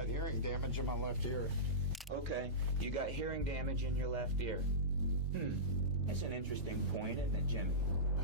got hearing damage in my left ear. Okay, you got hearing damage in your left ear. That's an interesting point, isn't it, Jimmy?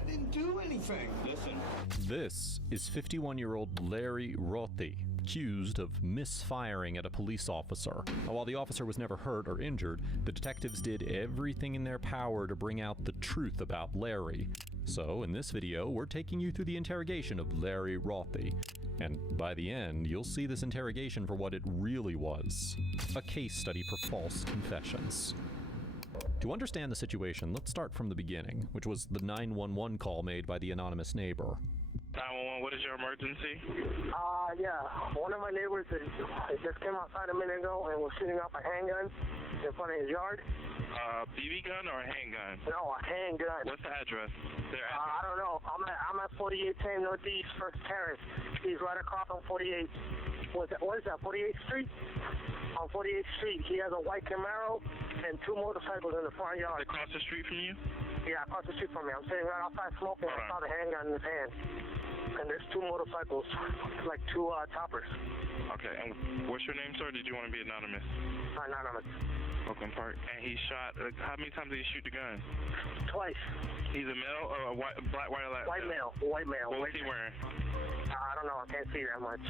I didn't do anything. Listen. This is 51-year-old Larry Rothi, accused of misfiring at a police officer. Now, while the officer was never hurt or injured, the detectives did everything in their power to bring out the truth about Larry. So, in this video, we're taking you through the interrogation of Larry Rothi. And by the end, you'll see this interrogation for what it really was. A case study for false confessions. To understand the situation, let's start from the beginning, which was the 911 call made by the anonymous neighbor. 911, what is your emergency? Yeah. One of my neighbors just came outside a minute ago and was shooting off a handgun in front of his yard. BB gun or a handgun? No, a handgun. What's the address? I don't know. I'm at 4810 Northeast First Terrace. He's right across on 48. What is that, 48th Street? On 48th Street, he has a white Camaro and two motorcycles in the front yard. Across the street from you? Yeah, across the street from me. I'm sitting right outside smoking. I saw the handgun in his hand. And there's two motorcycles, like two toppers. Okay, and what's your name, sir? Did you want to be anonymous? Anonymous. Oakland Park. And he shot, how many times did he shoot the gun? Twice. He's a male or a white or White male. White male. What was he wearing? I don't know. I can't see that much.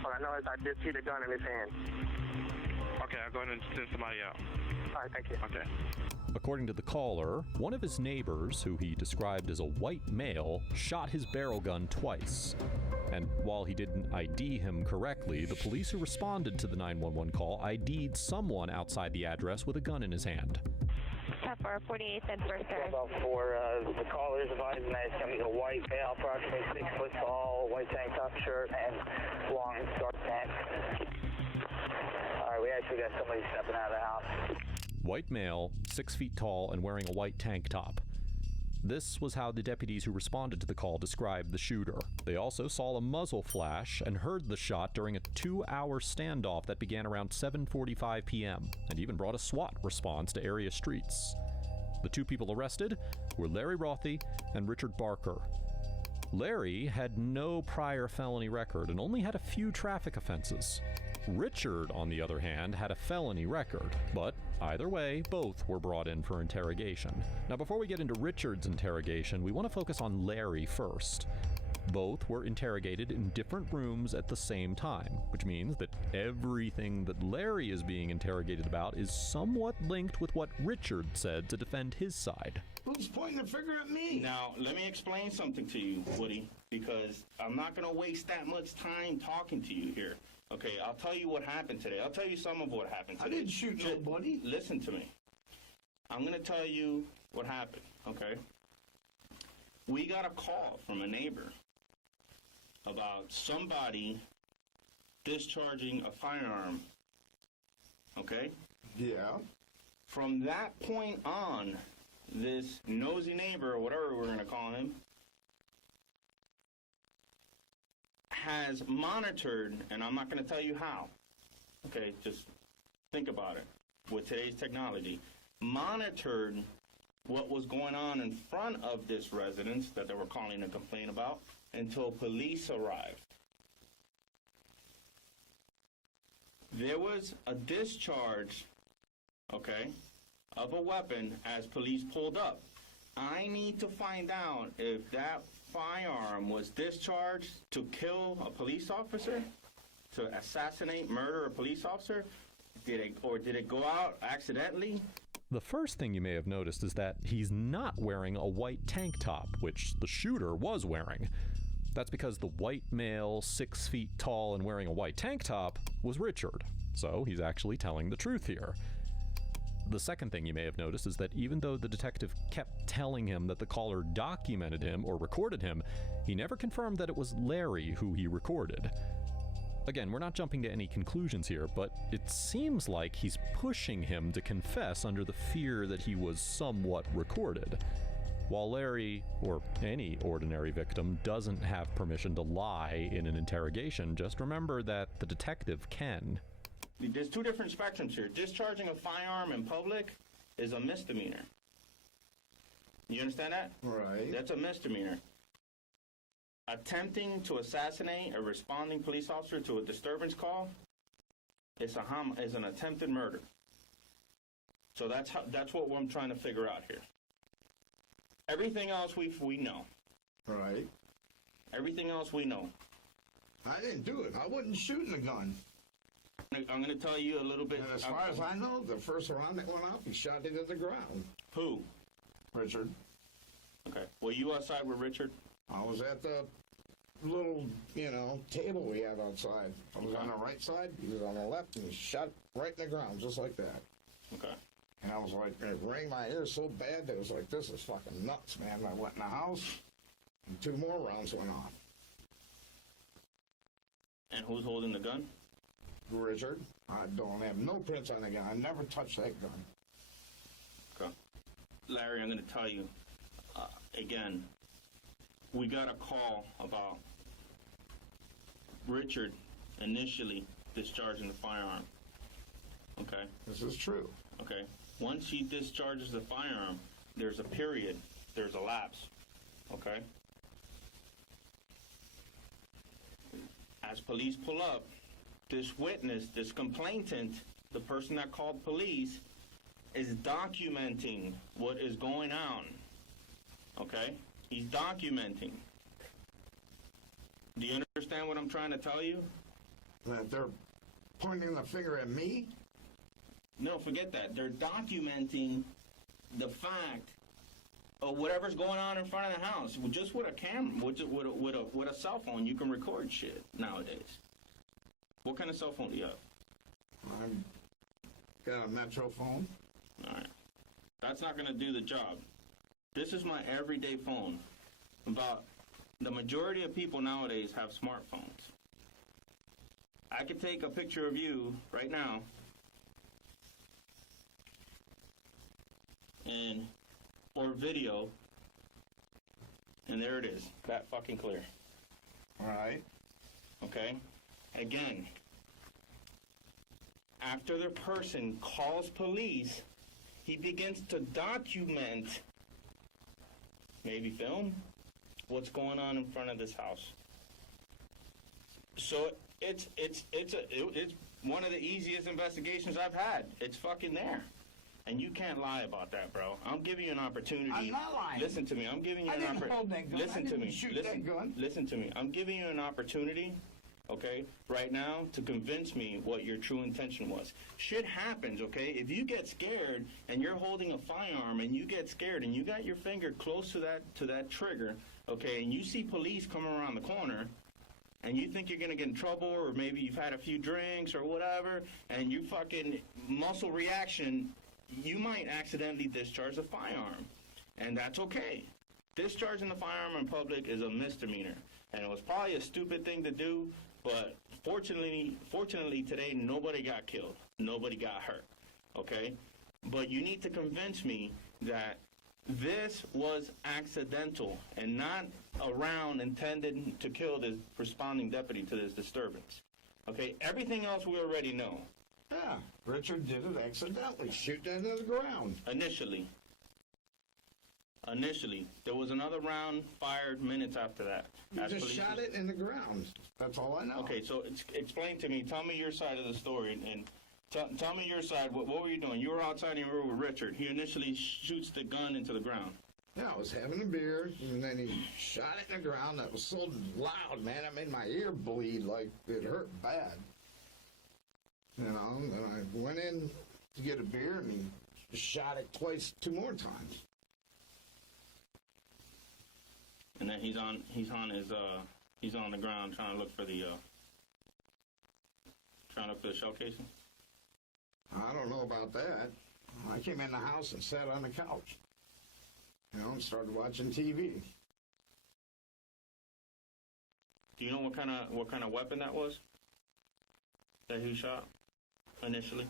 But I know I did see the gun in his hand. Okay, I'll go ahead and send somebody out. All right, thank you. Okay. According to the caller, one of his neighbors, who he described as a white male, shot his barrel gun twice. And while he didn't ID him correctly, the police who responded to the 911 call ID'd someone outside the address with a gun in his hand. For 48th and First Terrace. The caller's advising that it's going to be a white male, approximately 6 foot tall, white tank top shirt, and long dark pants. All right, we actually got somebody stepping out of the house. White male, 6 feet tall, and wearing a white tank top. This was how the deputies who responded to the call described the shooter. They also saw a muzzle flash and heard the shot during a 2-hour standoff that began around 7:45 p.m. and even brought a SWAT response to area streets. The two people arrested were Larry Rothi and Richard Barker. Larry had no prior felony record and only had a few traffic offenses. Richard, on the other hand, had a felony record, but either way, both were brought in for interrogation. Now, before we get into Richard's interrogation, we want to focus on Larry first. Both were interrogated in different rooms at the same time, which means that everything that Larry is being interrogated about is somewhat linked with what Richard said to defend his side. Who's pointing the finger at me? Now, let me explain something to you, Woody, because I'm not going to waste that much time talking to you here. Okay, I'll tell you what happened today. I'll tell you some of what happened today. I didn't shoot nobody. Listen to me. I'm going to tell you what happened, okay? We got a call from a neighbor about somebody discharging a firearm, okay? Yeah. From that point on, this nosy neighbor, or whatever we're going to call him, has monitored, and I'm not going to tell you how, okay, just think about it, with today's technology, monitored what was going on in front of this residence that they were calling to complain about until police arrived. There was a discharge, okay, of a weapon as police pulled up. I need to find out if that firearm was discharged to kill a police officer, to assassinate, murder a police officer. Did it go out accidentally? The first thing you may have noticed is that he's not wearing a white tank top, which the shooter was wearing. That's because the white male, 6 feet tall and wearing a white tank top was Richard. So he's actually telling the truth here. The second thing you may have noticed is that even though the detective kept telling him that the caller documented him or recorded him, he never confirmed that it was Larry who he recorded. Again, we're not jumping to any conclusions here, but it seems like he's pushing him to confess under the fear that he was somewhat recorded. While Larry, or any ordinary victim, doesn't have permission to lie in an interrogation, just remember that the detective can. There's two different spectrums here. Discharging a firearm in public is a misdemeanor. You understand that? Right. That's a misdemeanor. Attempting to assassinate a responding police officer to a disturbance call, It's an attempted murder. So that's what I'm trying to figure out here. Everything else we know. Right. Everything else we know. I didn't do it. I wasn't shooting the gun. I'm going to tell you a little bit. And as far as I know, the first round that went off, he shot it at the ground. Who? Richard. Okay. Were you outside with Richard? I was at the little, table we had outside. I was on the right side, he was on the left, and he shot right in the ground, just like that. Okay. And I was like, it rang my ears so bad that it was like, this is fucking nuts, man. I went in the house, and 2 more rounds went off. And who's holding the gun? Richard. I don't have no prints on the gun. I never touched that gun. Okay. Larry, I'm going to tell you, again, we got a call about Richard initially discharging the firearm. Okay? This is true. Okay. Once he discharges the firearm, there's a period, there's a lapse. Okay? As police pull up, this witness, this complainant, the person that called police, is documenting what is going on. Okay? He's documenting. Do you understand what I'm trying to tell you? That they're pointing the finger at me? No, forget that. They're documenting the fact of whatever's going on in front of the house. Just with a camera, with a cell phone, you can record shit nowadays. What kind of cell phone do you have? I've got a Metro phone. All right. That's not going to do the job. This is my everyday phone. About the majority of people nowadays have smartphones. I could take a picture of you right now or video, and there it is. That fucking clear. All right. Okay? Again, after the person calls police, he begins to document, maybe film, what's going on in front of this house. So it's one of the easiest investigations I've had. It's fucking there. And you can't lie about that, bro. I'm giving you an opportunity. I'm not lying. Listen to me. I'm giving you I an didn't opportunity. hold that gun. Listen I to didn't me. shoot Listen, that gun. listen to me. I'm giving you an opportunity, okay, right now to convince me what your true intention was. Shit happens, okay? If you get scared and you're holding a firearm and you get scared and you got your finger close to that trigger, okay, and you see police coming around the corner, and you think you're going to get in trouble, or maybe you've had a few drinks or whatever, and you fucking muscle reaction, you might accidentally discharge the firearm. And that's okay. Discharging the firearm in public is a misdemeanor. And it was probably a stupid thing to do, but fortunately today, nobody got killed. Nobody got hurt. Okay? But you need to convince me that this was accidental and not a round intended to kill this responding deputy to this disturbance. Okay? Everything else we already know. Yeah, Richard did it accidentally. Shoot that into the ground. Initially. There was another round fired minutes after that. You just shot it in the ground. That's all I know. Okay, so explain to me. Tell me your side of the story, and tell me your side. What were you doing? You were outside and you were with Richard. He initially shoots the gun into the ground. Yeah, I was having a beer, and then he shot it in the ground. That was so loud, man. It made my ear bleed like it hurt bad. And I went in to get a beer, and he shot it twice, 2 more times. And then he's on the ground trying to look for the shell casing. I don't know about that. I came in the house and sat on the couch, and started watching TV. Do you know what kind of weapon that was that he shot initially?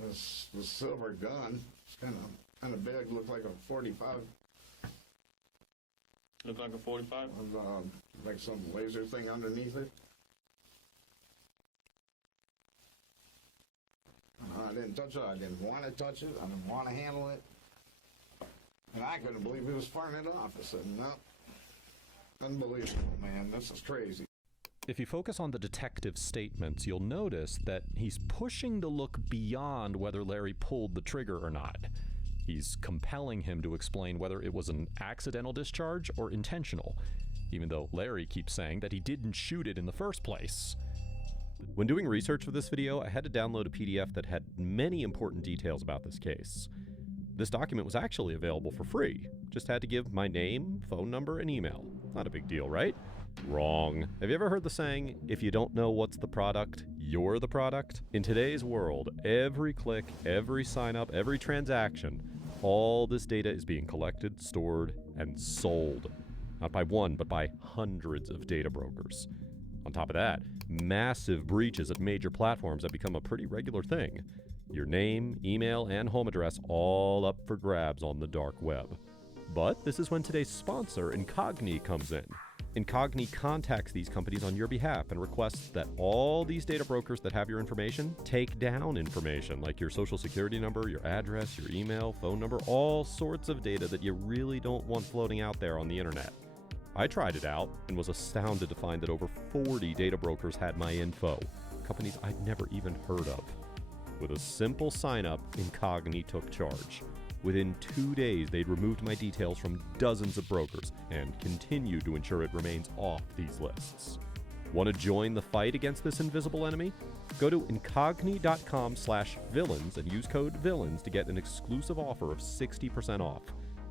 This silver gun. It's kind of big. Looked like a 45. Looked like a 45? With, like some laser thing underneath it. I didn't touch it. I didn't want to touch it. I didn't want to handle it. And I couldn't believe he was firing it off. I said, no. Unbelievable, man. This is crazy. If you focus on the detective's statements, you'll notice that he's pushing to look beyond whether Larry pulled the trigger or not. He's compelling him to explain whether it was an accidental discharge or intentional, even though Larry keeps saying that he didn't shoot it in the first place. When doing research for this video, I had to download a PDF that had many important details about this case. This document was actually available for free. Just had to give my name, phone number, and email. Not a big deal, right? Wrong. Have you ever heard the saying, if you don't know what's the product, you're the product? In today's world, every click, every sign up, every transaction, all this data is being collected, stored, and sold. Not by one, but by hundreds of data brokers. On top of that, massive breaches at major platforms have become a pretty regular thing. Your name, email, and home address all up for grabs on the dark web. But this is when today's sponsor, Incogni, comes in. Incogni contacts these companies on your behalf and requests that all these data brokers that have your information take down information like your social security number, your address, your email, phone number, all sorts of data that you really don't want floating out there on the internet. I tried it out and was astounded to find that over 40 data brokers had my info, companies I'd never even heard of. With a simple sign-up, Incogni took charge. Within 2 days, they'd removed my details from dozens of brokers and continued to ensure it remains off these lists. Want to join the fight against this invisible enemy? Go to incogni.com/villains and use code VILLAINS to get an exclusive offer of 60% off.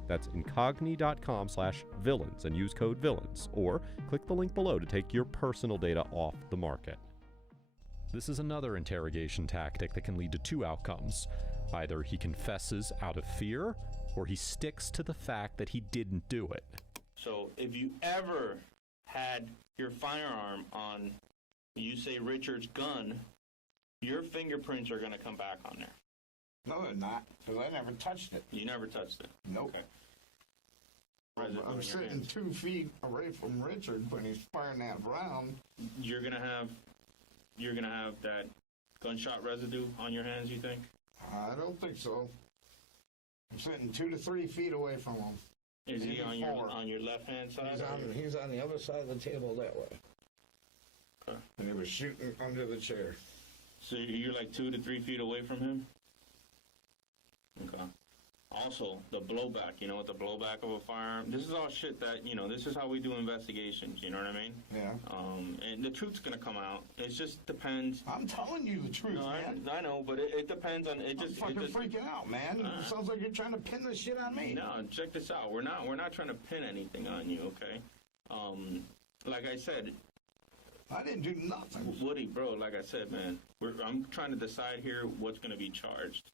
That's incogni.com/villains and use code VILLAINS, or click the link below to take your personal data off the market. This is another interrogation tactic that can lead to two outcomes. Either he confesses out of fear, or he sticks to the fact that he didn't do it. So if you ever had your firearm on, you say Richard's gun, your fingerprints are going to come back on there. No, they're not, because I never touched it. You never touched it? Nope. Okay. I'm sitting 2 feet away from Richard when he's firing that round. You're gonna have that gunshot residue on your hands, you think? I don't think so. I'm sitting 2 to 3 feet away from him. Is he Maybe on your left hand side? He's on the other side of the table that way. Okay. And he was shooting under the chair. So you're like 2 to 3 feet away from him? Okay. Also, the blowback, you know what the blowback of a firearm, this is all shit that, this is how we do investigations, you know what I mean? Yeah. And the truth's gonna come out. It just depends. I'm telling you the truth, No, man. I know, but it depends on, I'm freaking out, man. It sounds like you're trying to pin this shit on me. No, check this out. We're not trying to pin anything on you, okay? Like I said, I didn't do nothing. Woody, bro, like I said, man, I'm trying to decide here what's gonna be charged.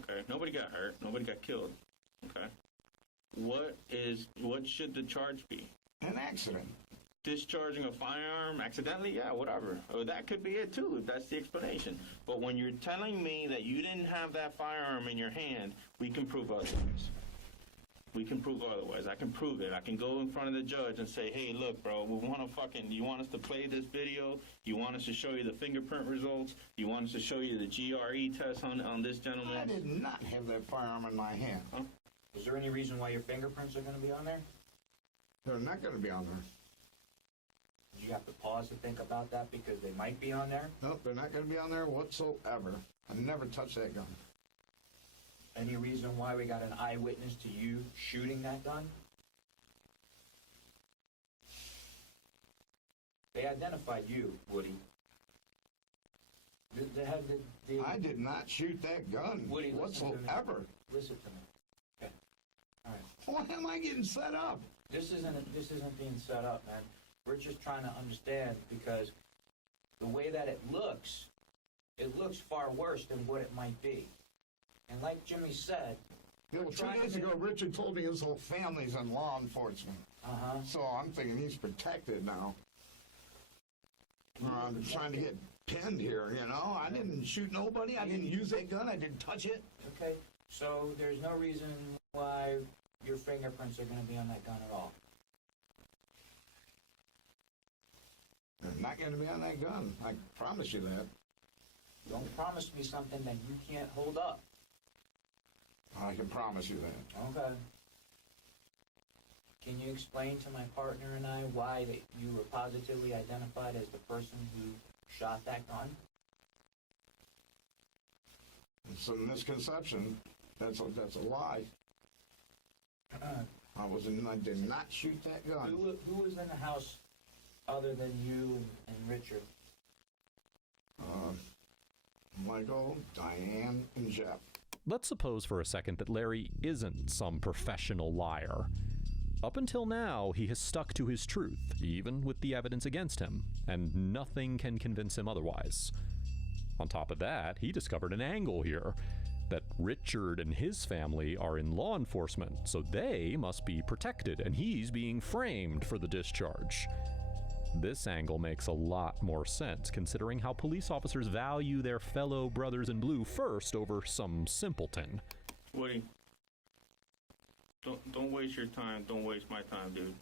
Okay, nobody got hurt, nobody got killed. Okay, what should the charge be? An accident. Discharging a firearm accidentally? Yeah, whatever. Or that could be it too, if that's the explanation. But when you're telling me that you didn't have that firearm in your hand, we can prove otherwise. We can prove otherwise. I can prove it. I can go in front of the judge and say, hey, look, bro, you want us to play this video? You want us to show you the fingerprint results? You want us to show you the GRE test on this gentleman? I did not have that firearm in my hand. Huh? Is there any reason why your fingerprints are going to be on there? They're not going to be on there. Did you have to pause to think about that because they might be on there? Nope, they're not going to be on there whatsoever. I never touched that gun. Any reason why we got an eyewitness to you shooting that gun? They identified you, Woody. I did not shoot that gun Woody, whatsoever. Listen to me. Okay. All right. Why am I getting set up? This isn't being set up, man. We're just trying to understand because the way that it looks far worse than what it might be. And like Jimmy said... Yeah, well, 2 days ago, Richard told me his whole family's in law enforcement. Uh-huh. So I'm thinking he's protected now. I'm trying to get pinned here, I didn't shoot nobody. I didn't use that gun. I didn't touch it. Okay, so there's no reason why your fingerprints are going to be on that gun at all. They're not going to be on that gun. I promise you that. Don't promise me something that you can't hold up. I can promise you that. Okay. Can you explain to my partner and I why that you were positively identified as the person who shot that gun? It's a misconception. That's a lie. I did not shoot that gun. Who was in the house other than you and Richard? Michael, Diane, and Jeff. Let's suppose for a second that Larry isn't some professional liar. Up until now, he has stuck to his truth, even with the evidence against him, and nothing can convince him otherwise. On top of that, he discovered an angle here, that Richard and his family are in law enforcement, so they must be protected, and he's being framed for the discharge. This angle makes a lot more sense, considering how police officers value their fellow brothers in blue first over some simpleton. Woody, don't waste your time. Don't waste my time, dude.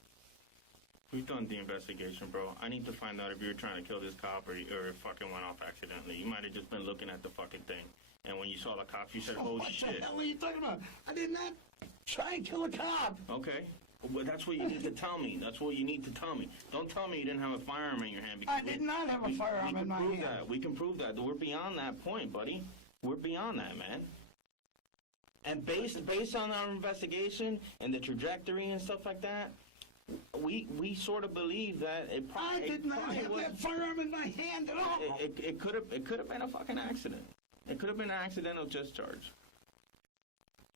We've done the investigation, bro. I need to find out if you were trying to kill this cop or it fucking went off accidentally. You might have just been looking at the fucking thing. And when you saw the cops, you said, oh, shit. What the hell are you talking about? I did not try and kill a cop. Okay. Well, that's what you need to tell me. That's what you need to tell me. Don't tell me you didn't have a firearm in your hand. Because I did not have a firearm in my hand. We can prove that. We're beyond that point, buddy. We're beyond that, man. And based on our investigation and the trajectory and stuff like that, we sort of believe that it probably... I did not have that firearm in my hand at all. It could have been a fucking accident. It could have been an accidental discharge.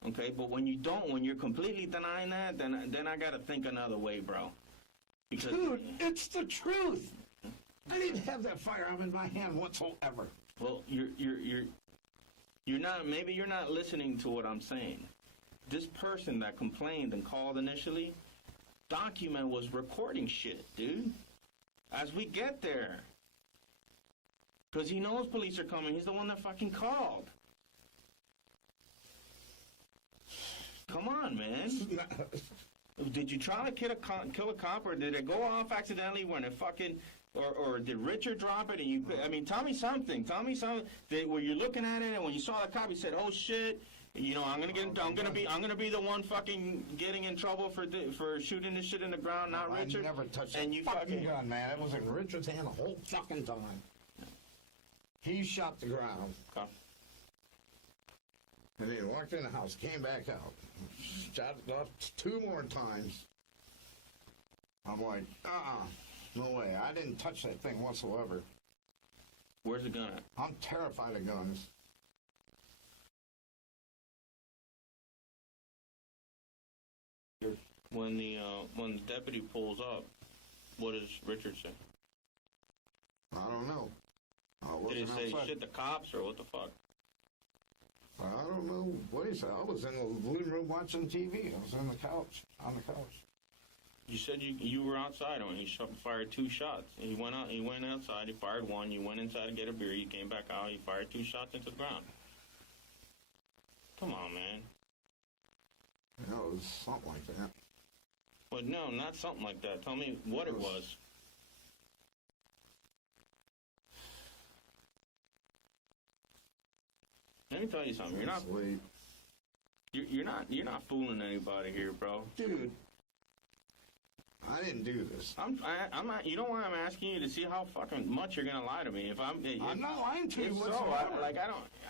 Okay, but when you're completely denying that, then I gotta think another way, bro. Because, dude, it's the truth. I didn't have that firearm in my hand whatsoever. Well, you're not. Maybe you're not listening to what I'm saying. This person that complained and called initially, document was recording shit, dude. As we get there, because he knows police are coming. He's the one that fucking called. Come on, man. Did you try to kill a cop, or did it go off accidentally when it fucking, or did Richard drop it and you? I mean, tell me something. Tell me something. Were you looking at it and when you saw the cop, you said, "Oh shit." You know, I'm gonna be the one fucking getting in trouble for shooting this shit in the ground, not Richard. I never touched and that you fucking gun, man. It was in Richard's hand the whole fucking time. He shot the ground. Okay. And he walked in the house, came back out, shot it off 2 more times. I'm like, no way. I didn't touch that thing whatsoever. Where's the gun at? I'm terrified of guns. When the deputy pulls up, what does Richard say? I don't know. Did he say shit the cops or what the fuck? I don't know what he said. I was in the living room watching TV. I was on the couch. You said you were outside when he fired 2 shots. He went outside, he fired 1, you went inside to get a beer, you came back out, he fired 2 shots into the ground. Come on, man. You know, it was something like that. Well, no, not something like that. Tell me what it was. Let me tell you something. You're not fooling anybody here, bro. Dude, I didn't do this. I'm not. You know why I'm asking you to see how fucking much you're gonna lie to me. I'm not lying to you whatsoever.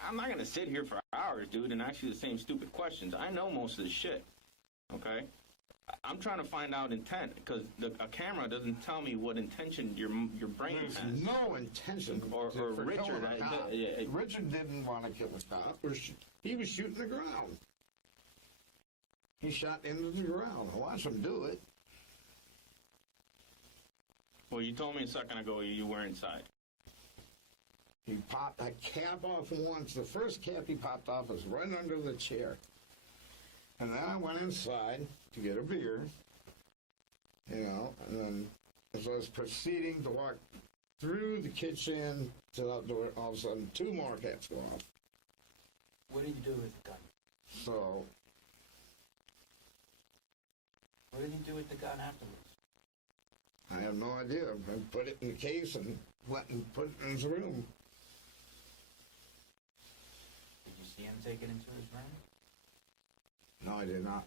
I'm not gonna sit here for hours, dude, and ask you the same stupid questions. I know most of this shit. Okay. I'm trying to find out intent because a camera doesn't tell me what intention your brain There's has. no intention. Or Richard. Richard didn't want to kill a cop. He was shooting the ground. He shot into the ground. I watched him do it. Well, you told me a second ago you were inside. He popped that cap off once. The first cap he popped off was right under the chair. And then I went inside to get a beer, you know, and then as I was proceeding to walk through the kitchen to the outdoor, all of a sudden 2 more caps go off. What did you do with the gun? So, What did you do with the gun afterwards? I have no idea. I put it in the case and put it in his room. Did you see him take it into his room? No, I did not.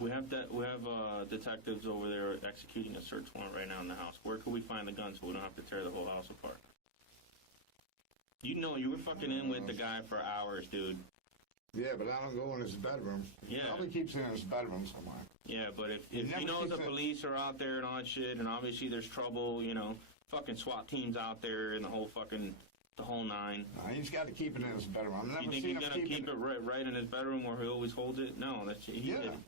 We have detectives over there executing a search warrant right now in the house. Where could we find the gun so we don't have to tear the whole house apart? You know, you were fucking in with the guy for hours, dude. Yeah, but I don't go in his bedroom. He Yeah. probably keeps it in his bedroom somewhere. Yeah, but if never you know keeps the it- police are out there and all that shit, and obviously there's trouble, you know, fucking SWAT teams out there and the whole nine. He's got to keep it in his bedroom. I've never You think seen he's him gonna keep it right in his bedroom where he always holds it? No, that's he Yeah. didn't.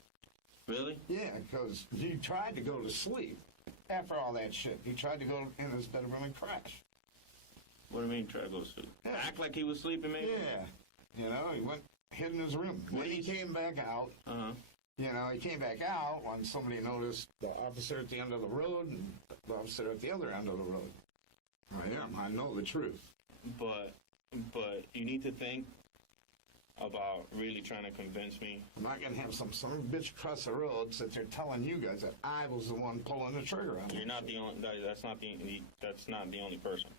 Really? Yeah, because he tried to go to sleep after all that shit. He tried to go in his bedroom and crash. What do you mean try to go to sleep? Yeah. Act like he was sleeping, maybe? Yeah. You know, he went, hid in his room. What Then he is- came back out. Uh-huh. You know, he came back out when somebody noticed the officer at the end of the road and the officer at the other end of the road. I know the truth. But you need to think about really trying to convince me. I'm not going to have some bitch across the road sit there telling you guys that I was the one pulling the trigger on You're that not shit. the only. That's not the only person.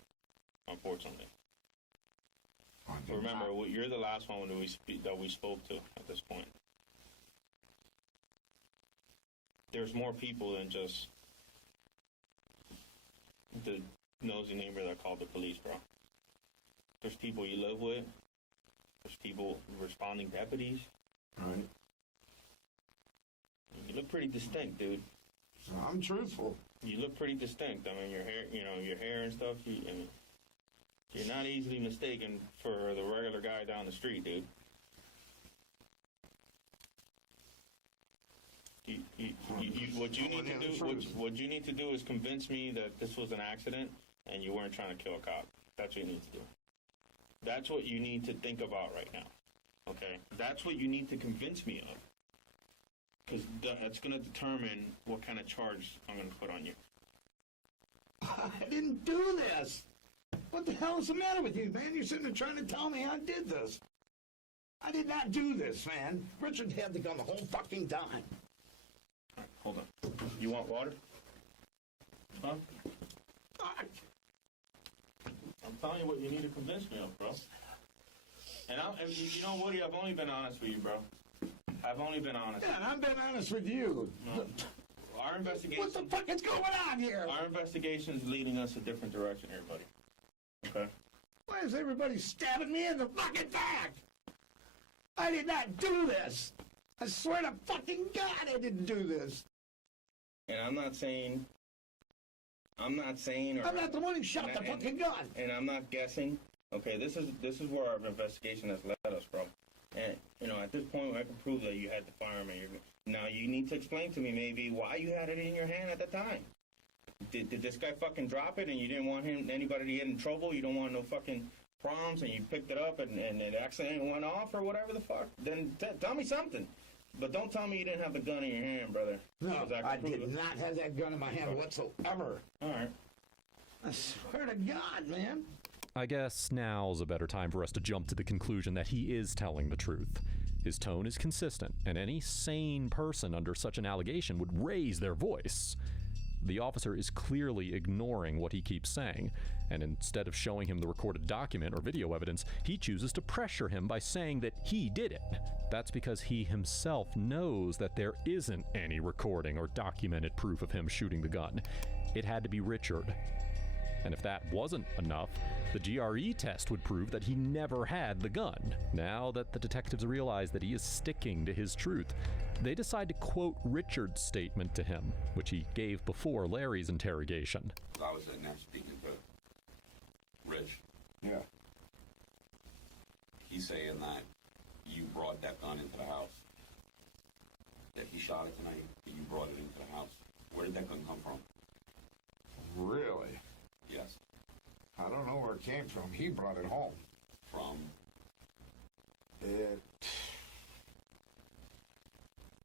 Unfortunately. I did Remember, not. you're the last one that we spoke to at this point. There's more people than just the nosy neighbor that called the police, bro. There's people you live with. There's people responding deputies. Right. You look pretty distinct, dude. I'm truthful. You look pretty distinct. I mean, your hair and stuff. You're not easily mistaken for the regular guy down the street, dude. What you need to do is convince me that this was an accident and you weren't trying to kill a cop. That's what you need to do. That's what you need to think about right now. Okay? That's what you need to convince me of. Because that's going to determine what kind of charge I'm going to put on you. I didn't do this. What the hell is the matter with you, man? You're sitting there trying to tell me I did this. I did not do this, man. Richard had the gun the whole fucking time. All right, hold on. You want water? Huh? Fuck. I'm telling you what you need to convince me of, bro. And you know, Woody, I've only been honest with you, bro. I've only been honest. Yeah, and I've been honest with you. No. Our investigation. What the fuck is going on here? Our investigation's leading us a different direction here, buddy. Okay. Why is everybody stabbing me in the fucking back? I did not do this. I swear to fucking God I didn't do this. And I'm not saying. Or I'm not the one who shot the fucking gun. And I'm not guessing. Okay, this is where our investigation has led us, bro. And you know, at this point, I can prove that you had the firearm. Now you need to explain to me maybe why you had it in your hand at the time. Did this guy fucking drop it and you didn't want anybody to get in trouble? You don't want no fucking problems, and you picked it up and it accidentally went off or whatever the fuck? Then tell me something. But don't tell me you didn't have the gun in your hand, brother. No, I prove did it. not have that gun in my hand whatsoever. All right. I swear to God, man. I guess now's a better time for us to jump to the conclusion that he is telling the truth. His tone is consistent, and any sane person under such an allegation would raise their voice. The officer is clearly ignoring what he keeps saying, and instead of showing him the recorded document or video evidence, he chooses to pressure him by saying that he did it. That's because he himself knows that there isn't any recording or documented proof of him shooting the gun. It had to be Richard. And if that wasn't enough, the GRE test would prove that he never had the gun. Now that the detectives realize that he is sticking to his truth, they decide to quote Richard's statement to him, which he gave before Larry's interrogation. I was sitting there speaking to Rich. Yeah. He's saying that you brought that gun into the house. That he shot it tonight, that you brought it into the house. Where did that gun come from? Really? Yes. I don't know where it came from. He brought it home. From?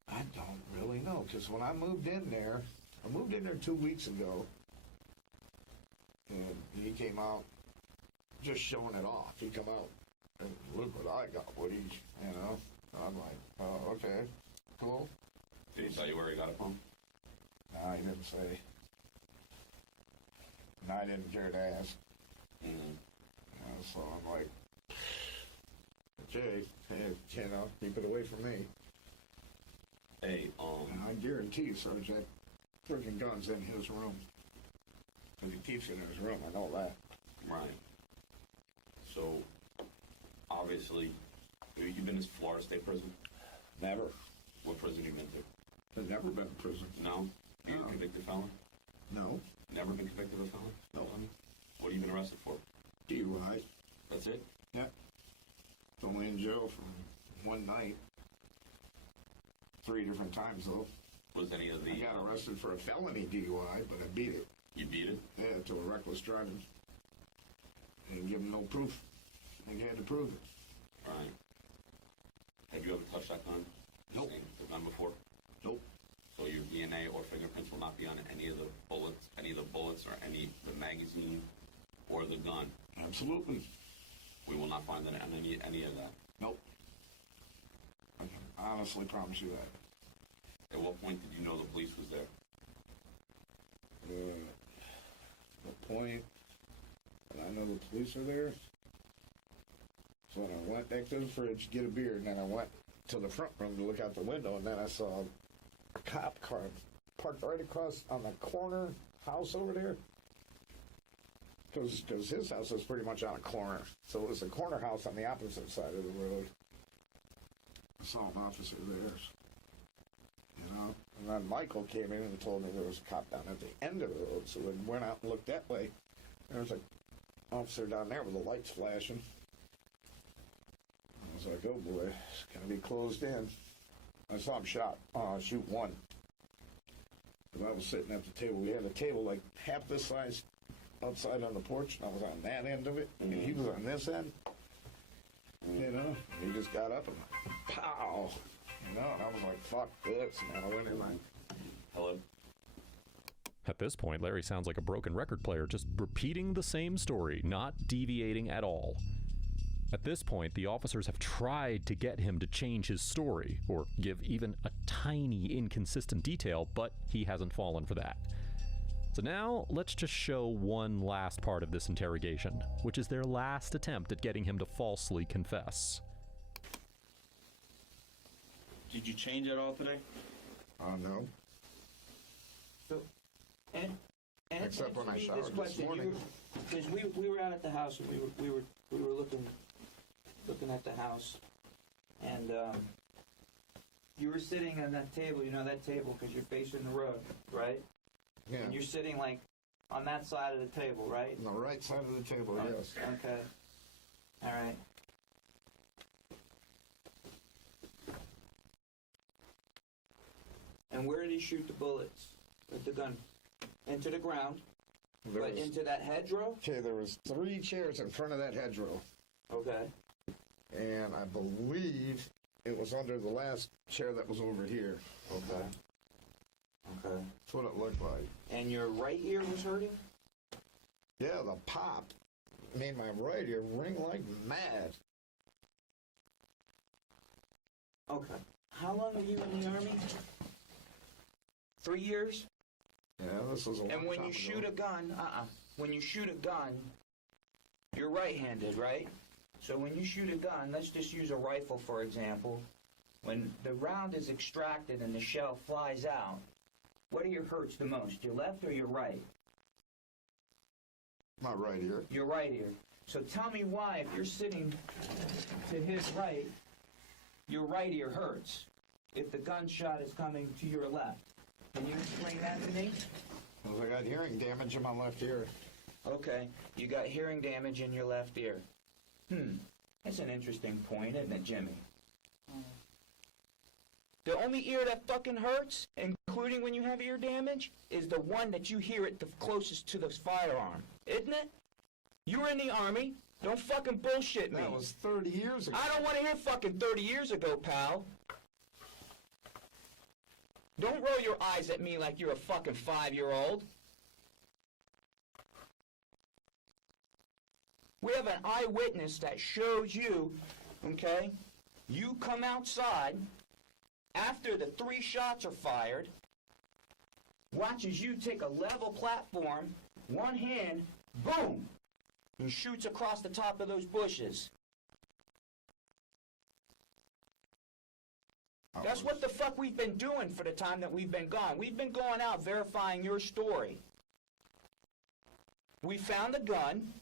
I don't really know, because when I moved in there 2 weeks ago, and he came out just showing it off. He come out and look what I got, Woody, you know. I'm like, oh, okay, cool. Did he tell you where he got it from? No, he didn't say. And I didn't care to ask. So I'm like, okay, hey, you know, keep it away from me. Hey, And I guarantee you, Sarge, that freaking gun's in his room. Because he keeps it in his room, I know that. right. So, obviously, you've been to Florida State Prison? Never. What prison have you been to? I've never been in prison. No? You No. a convicted felon? No. Never been convicted of a felon? No. What have you been arrested for? DUI. That's it? Yeah. Only in jail for one night. 3 different times, though. Was any of the... I got arrested for a felony DUI, but I beat it. You beat it? Yeah, to a reckless driving. And give him no proof. I had to prove it. Right. Have you ever touched that gun? Nope. Seen the gun before? Nope. So your DNA or fingerprints will not be on any of the bullets or any the magazine or the gun. Absolutely. We will not find that on any of that. Nope. I can honestly promise you that. At what point did you know the police was there? The point that I know the police are there. So when I went back to the fridge to get a beer, and then I went to the front room to look out the window, and then I saw a cop car parked right across on the corner house over there. Because his house is pretty much on a corner. So it was a corner house on the opposite side of the road. I saw an officer there. You know? And then Michael came in and told me there was a cop down at the end of the road. So we went out and looked that way. There was an officer down there with the lights flashing. I was like, oh boy, it's going to be closed in. I saw him shoot one. Because I was sitting at the table. We had a table like half this size outside on the porch, and I was on that end of it, and he was on this end. You know, he just got up and pow. You know, and I was like, fuck this, man. I went in like, Hello? At this point, Larry sounds like a broken record player, just repeating the same story, not deviating at all. At this point, the officers have tried to get him to change his story, or give even a tiny inconsistent detail, but he hasn't fallen for that. So now, let's just show one last part of this interrogation, which is their last attempt at getting him to falsely confess. Did you change at all today? no. So, and Except when I answer me showered this question, morning. Because we were out at the house and we were looking at the house, and you were sitting on that table. You know that table because you're facing the road, right? Yeah. And you're sitting like on that side of the table, right? On the right side of the table, yes. Okay. All right. And where did he shoot the bullets with the gun? Into the ground? There But was, into that hedgerow? okay, there was 3 chairs in front of that hedgerow, Okay. and I believe it was under the last chair that was over here. Okay. Okay. That's what it looked like. And your right ear was hurting? Yeah, the pop made my right ear ring like mad. Okay. How long were you in the Army? 3 years? Yeah, this was a long And when time you ago. shoot a gun, when you shoot a gun, you're right-handed, right? So when you shoot a gun, let's just use a rifle for example. When the round is extracted and the shell flies out, what ear hurts the most, your left or your right? My right ear. Your right ear. So tell me why, if you're sitting to his right, your right ear hurts if the gunshot is coming to your left. Can you explain that to me? Because I got hearing damage in my left ear. Okay, you got hearing damage in your left ear. That's an interesting point, isn't it, Jimmy? The only ear that fucking hurts, including when you have ear damage, is the one that you hear it the closest to the firearm, isn't it? You were in the Army. Don't fucking bullshit me. That was 30 years ago. I don't want to hear fucking 30 years ago, pal. Don't roll your eyes at me like you're a fucking 5-year-old. We have an eyewitness that shows you, okay, you come outside after the 3 shots are fired, watches you take a level platform, one hand, boom, and shoots across the top of those bushes. That's what the fuck we've been doing for the time that we've been gone. We've been going out verifying your story. We found a gun,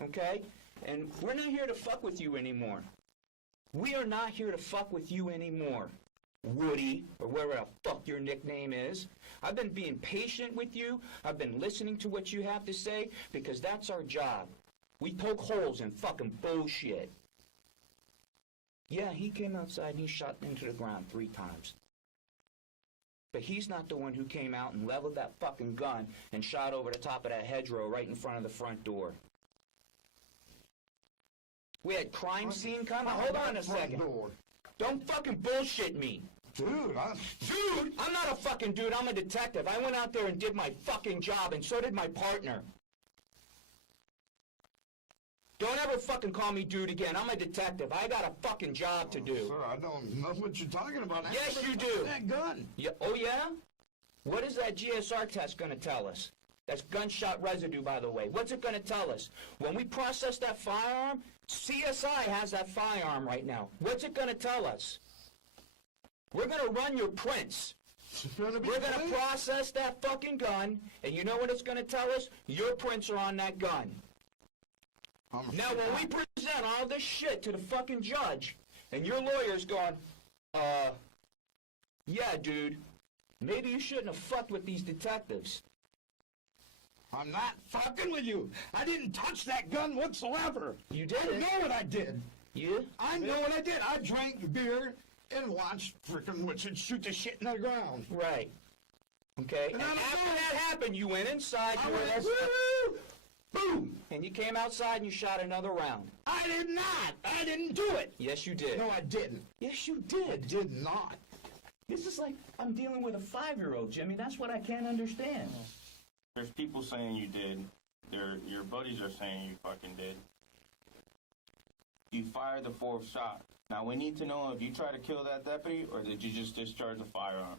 okay? And we're not here to fuck with you anymore. We are not here to fuck with you anymore, Woody, or whatever the fuck your nickname is. I've been being patient with you. I've been listening to what you have to say because that's our job. We poke holes in fucking bullshit. Yeah, he came outside and he shot into the ground 3 times. But he's not the one who came out and leveled that fucking gun and shot over the top of that hedgerow right in front of the front door. We had crime scene coming. Hold on a second. Don't fucking bullshit me. Dude, I'm not a fucking dude. I'm a detective. I went out there and did my fucking job, and so did my partner. Don't ever fucking call me dude again. I'm a detective. I got a fucking job to do. Sir, I don't know what you're talking about. Yes, you do. That gun. Yeah. Oh, yeah? What is that GSR test going to tell us? That's gunshot residue, by the way. What's it going to tell us? When we process that firearm, CSI has that firearm right now. What's it going to tell us? We're going to run your prints. We're going to process that fucking gun, and you know what it's going to tell us? Your prints are on that gun. Now, when we present all this shit to the fucking judge, and your lawyer's going, yeah, dude, maybe you shouldn't have fucked with these detectives. I'm not fucking with you. I didn't touch that gun whatsoever. You didn't? I know what I did. Yeah? I know what I did. I drank beer and watched frickin' Richard shoot the shit in the ground. Right. Okay. And after that happened, you went inside. I went, woo! Boom! And you came outside and you shot another round. I did not. I didn't do it. Yes, you did. No, I didn't. Yes, you did. I did not. This is like I'm dealing with a 5-year-old, Jimmy. That's what I can't understand. There's people saying you did. Your buddies are saying you fucking did. You fired the 4th shot. Now, we need to know if you tried to kill that deputy or did you just discharge a firearm?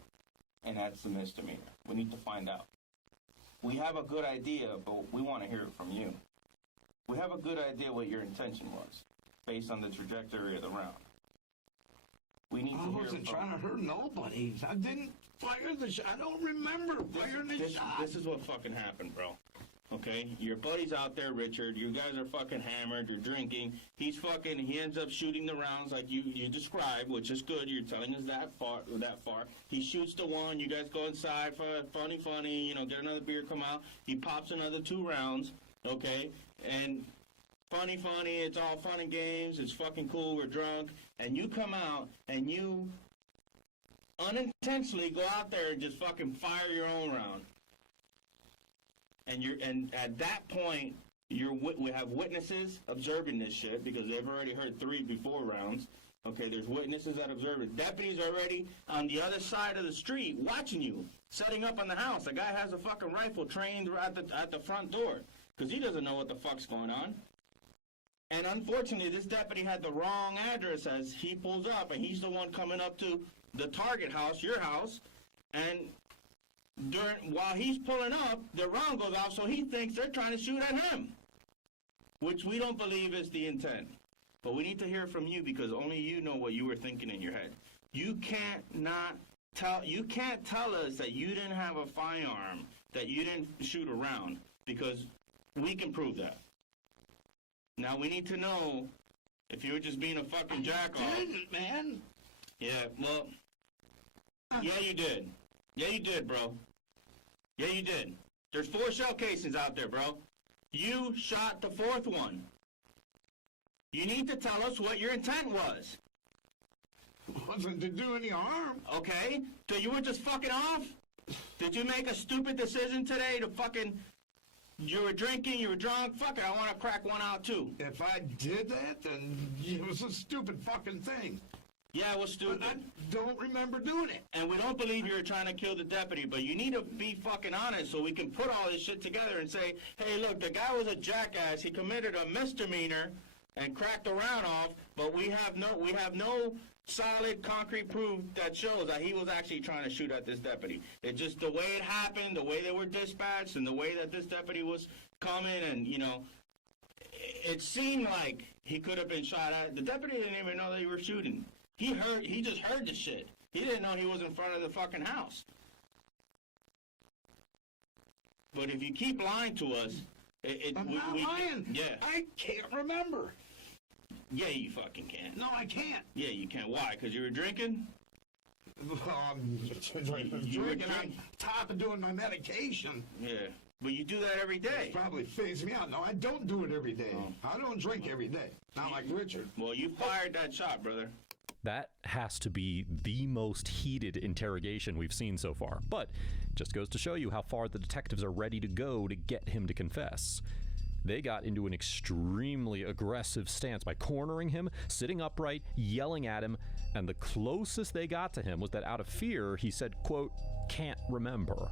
And that's the misdemeanor. We need to find out. We have a good idea, but we want to hear it from you. We have a good idea what your intention was, based on the trajectory of the round. We need to hear I wasn't from trying to hurt nobody. I didn't fire the shot. I don't remember firing the shot. This is what fucking happened, bro. Okay? Your buddy's out there, Richard. You guys are fucking hammered. You're drinking. He ends up shooting the rounds like you described, which is good. You're telling us that far. He shoots the one. You guys go inside for funny, get another beer, come out. He pops another 2 rounds, okay? And funny, it's all fun and games. It's fucking cool. We're drunk. And you come out and you unintentionally go out there and just fucking fire your own round. And at that point, we have witnesses observing this shit because they've already heard 3 before rounds. Okay, there's witnesses that observe it. Deputies already on the other side of the street watching you, setting up on the house. The guy has a fucking rifle trained at the front door because he doesn't know what the fuck's going on. And unfortunately, this deputy had the wrong address as he pulls up, and he's the one coming up to the target house, your house, and while he's pulling up, the round goes off, so he thinks they're trying to shoot at him, which we don't believe is the intent. But we need to hear from you because only you know what you were thinking in your head. You can't tell us that you didn't have a firearm, that you didn't shoot a round, because we can prove that. Now we need to know if you were just being a fucking jack-off. I didn't, man. Yeah, well, yeah, you did. Yeah, you did, bro. Yeah, you did. There's 4 shell casings out there, bro. You shot the 4th one. You need to tell us what your intent was. It wasn't to do any harm. Okay? So you were just fucking off? Did you make a stupid decision today to fucking... You were drinking, you were drunk, fuck it, I want to crack one out too. If I did that, then it was a stupid fucking thing. Yeah, it was stupid. But I don't remember doing it. And we don't believe you were trying to kill the deputy, but you need to be fucking honest so we can put all this shit together and say, hey, look, the guy was a jackass. He committed a misdemeanor and cracked the round off, but we have no solid concrete proof that shows that he was actually trying to shoot at this deputy. It's just the way it happened, the way they were dispatched, and the way that this deputy was coming, and, it seemed like he could have been shot at. The deputy didn't even know that he were shooting. He just heard the shit. He didn't know he was in front of the fucking house. But if you keep lying to us, I'm not lying. Yeah. I can't remember. Yeah, you fucking can. No, I can't. Yeah, you can. Why? Because you were drinking? Drinking on top of doing my medication. Yeah. But you do that every day. It's probably phased me out. No, I don't do it every day. I don't drink every day. Not like Richard. Well, you fired that shot, brother. That has to be the most heated interrogation we've seen so far. But just goes to show you how far the detectives are ready to go to get him to confess. They got into an extremely aggressive stance by cornering him, sitting upright, yelling at him, and the closest they got to him was that out of fear, he said, quote, "can't remember."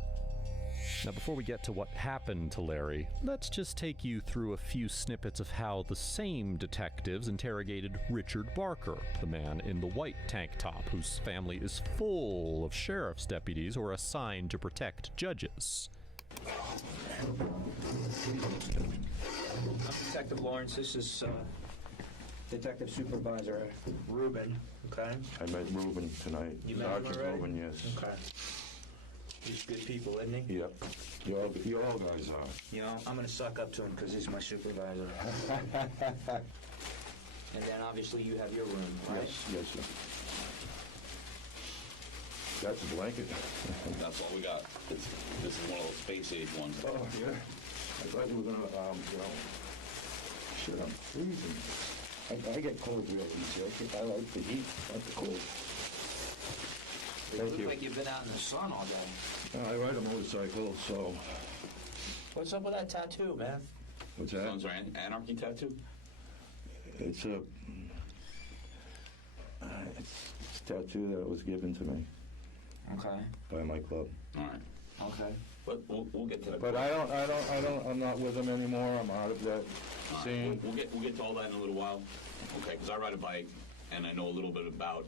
Now, before we get to what happened to Larry, let's just take you through a few snippets of how the same detectives interrogated Richard Barker, the man in the white tank top whose family is full of sheriff's deputies who are assigned to protect judges. I'm Detective Lawrence. This is Detective Supervisor Ruben. Okay. I met Ruben tonight. You met him Sergeant already? Ruben, yes. Okay. He's good people, isn't he? Yep. You all guys are. You know, I'm gonna suck up to him because he's my supervisor. And then obviously you have your room, right? Yes, sir. That's a blanket. That's all we got. This is one of those space age ones. Oh, yeah. I thought you were gonna, shit, I'm freezing. I get cold real easy. I like the heat, not the cold. It Thank looks you. like you've been out in the sun all day. I ride a motorcycle, so... What's up with that tattoo, man? What's that? Sounds right. Anarchy tattoo? It's a tattoo that was given to me Okay. by my club. All right. Okay. But we'll get to that. But I'm not with them anymore. I'm out of that All right. scene. We'll get to all that in a little while. Okay, because I ride a bike and I know a little bit about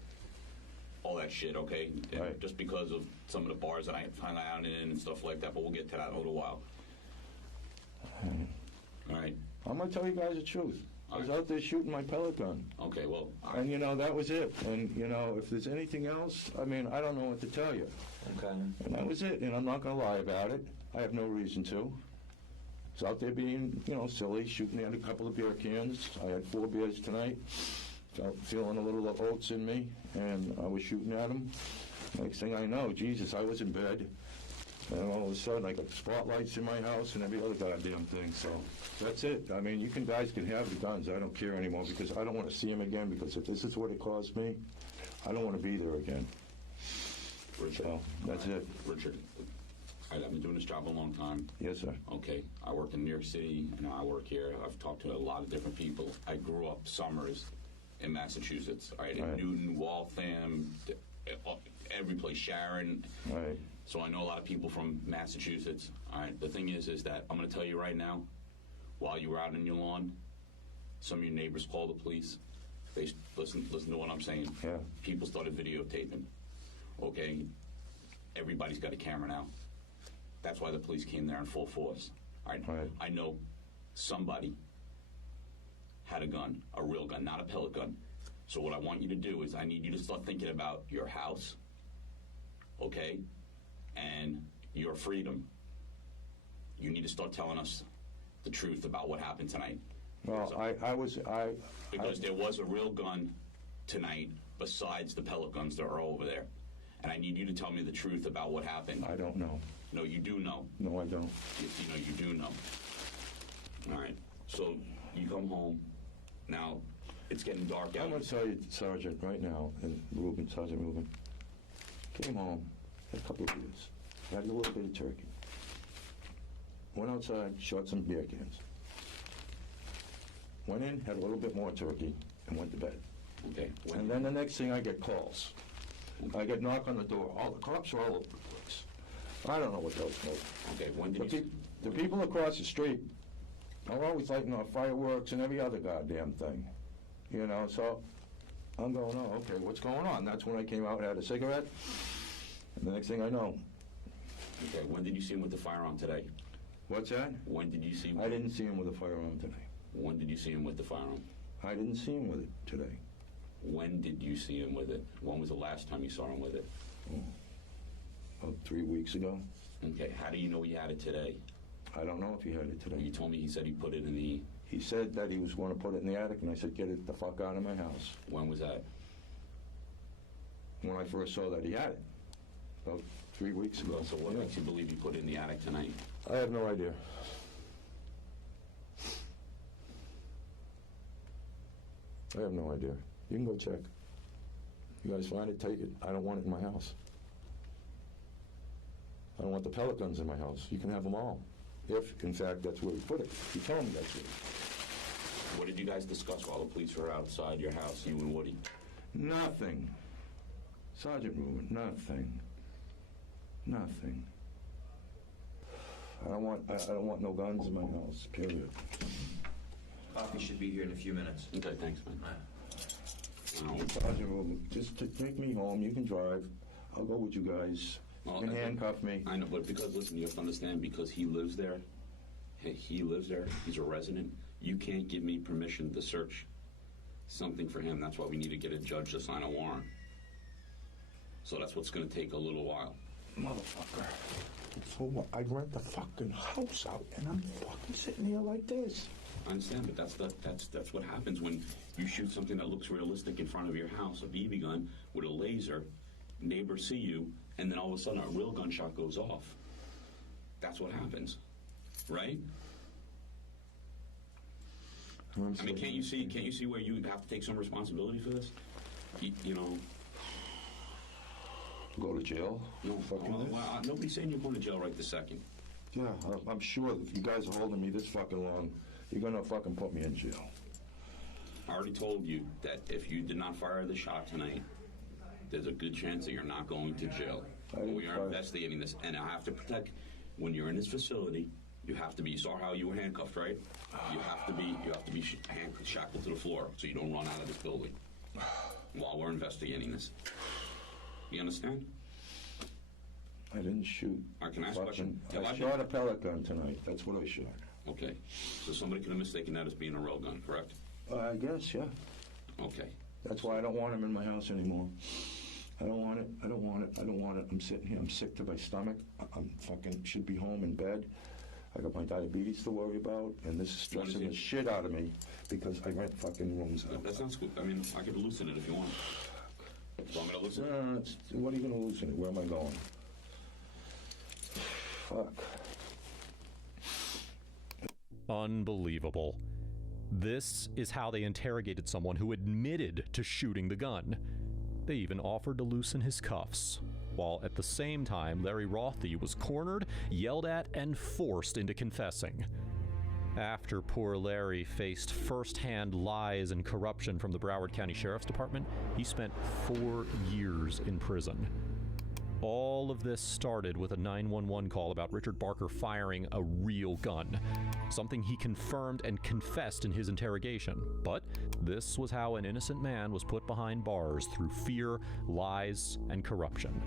all that shit, okay? And Right. just because of some of the bars that I hang out in and stuff like that, but we'll get to that in a little while. All right. I'm gonna tell you guys the truth. I was out there shooting my pellet gun. Okay, well, all right. And, that was it. And, if there's anything else, I don't know what to tell you. Okay. And that was it. And I'm not going to lie about it. I have no reason to. I was out there being, silly, shooting at a couple of beer cans. I had 4 beers tonight. Feeling a little oats in me. And I was shooting at them. Next thing I know, Jesus, I was in bed. And all of a sudden, I got spotlights in my house and every other goddamn thing. So that's it. You guys can have the guns. I don't care anymore because I don't want to see them again. Because if this is what it caused me, I don't want to be there again. Richard. So that's it. Richard, I've been doing this job a long time. Yes, sir. Okay, I work in New York City, and I work here. I've talked to a lot of different people. I grew up summers in Massachusetts, all right, in Newton, Waltham, every place, Sharon. Right. So I know a lot of people from Massachusetts. All right, the thing is that I'm going to tell you right now, while you were out on your lawn, some of your neighbors called the police. They listen to what I'm saying. Yeah. People started videotaping. Okay, everybody's got a camera now. That's why the police came there in full force. All right. Right. I know somebody had a gun, a real gun, not a pellet gun. So what I want you to do is I need you to start thinking about your house, okay, and your freedom. You need to start telling us the truth about what happened tonight. Well, Because there was a real gun tonight besides the pellet guns that are over there. And I need you to tell me the truth about what happened. I don't know. No, you do know. No, I don't. You do know. All right. So you come home. Now, it's getting dark out. I'm going to tell you, Sergeant, right now, and Sergeant Ruben, came home, had a couple of beers, had a little bit of turkey, went outside, shot some beer cans, went in, had a little bit more turkey, and went to bed. Okay. And then the next thing, I get calls. I get knock on the door. All the cops are all over the place. I don't know what those mean. Okay, when did you... The people across the street are always lighting off fireworks and every other goddamn thing. So I'm going, oh, okay, what's going on? That's when I came out and had a cigarette. And the next thing I know. Okay, when did you see him with the firearm today? What's that? When did you see him? I didn't see him with a firearm today. When did you see him with the firearm? I didn't see him with it today. When did you see him with it? When was the last time you saw him with it? About 3 weeks ago. Okay, how do you know he had it today? I don't know if he had it today. You told me he said he put it in the... He said that he was going to put it in the attic, and I said, get it the fuck out of my house. When was that? When I first saw that he had it. About 3 weeks ago. So what makes you believe he put it in the attic tonight? I have no idea. I have no idea. You can go check. You guys find it, take it. I don't want it in my house. I don't want the pellet guns in my house. You can have them all. If, in fact, that's where he put it. You tell me that's where. What did you guys discuss while the police were outside your house, you and Woody? Nothing. Sergeant Rubin, nothing. Nothing. I don't want no guns in my house, period. Coffee should be here in a few minutes. Okay, thanks, man. Sergeant Rubin, just to take me home. You can drive. I'll go with you guys. You can handcuff me. I know, but because, listen, you have to understand, because he lives there, he's a resident, you can't give me permission to search something for him. That's why we need to get a judge to sign a warrant. So that's what's going to take a little while. Motherfucker. So what? I rent the fucking house out, and I'm fucking sitting here like this. I understand, but that's what happens when you shoot something that looks realistic in front of your house, a BB gun with a laser, neighbors see you, and then all of a sudden a real gunshot goes off. That's what happens, right? I mean, can't you see where you have to take some responsibility for this? You know. Go to jail? No, nobody's saying you're going to jail right this second. Yeah, I'm sure if you guys are holding me this fucking long, you're gonna fucking put me in jail. I already told you that if you did not fire the shot tonight, there's a good chance that you're not going to jail. We are investigating this, and I have to protect. When you're in this facility, you have to be. You saw how you were handcuffed, right? You have to be shackled to the floor so you don't run out of this building while we're investigating this. You understand? I didn't shoot. All right, can I ask a question? I shot a pellet gun tonight. That's what I shot. Okay. So somebody could have mistaken that as being a real gun, correct? I guess, yeah. Okay. That's why I don't want him in my house anymore. I don't want it. I don't want it. I don't want it. I'm sitting here. I'm sick to my stomach. I'm fucking should be home in bed. I got my diabetes to worry about, and this is stressing the shit out of me because I rent fucking rooms out. That sounds good. I mean, I could loosen it if you want. So I'm going to loosen it? What are you going to loosen it? Where am I going? Fuck. Unbelievable. This is how they interrogated someone who admitted to shooting the gun. They even offered to loosen his cuffs, while at the same time Larry Rothi was cornered, yelled at, and forced into confessing. After poor Larry faced first-hand lies and corruption from the Broward County Sheriff's Department, he spent 4 years in prison. All of this started with a 911 call about Richard Barker firing a real gun, something he confirmed and confessed in his interrogation. But this was how an innocent man was put behind bars through fear, lies, and corruption.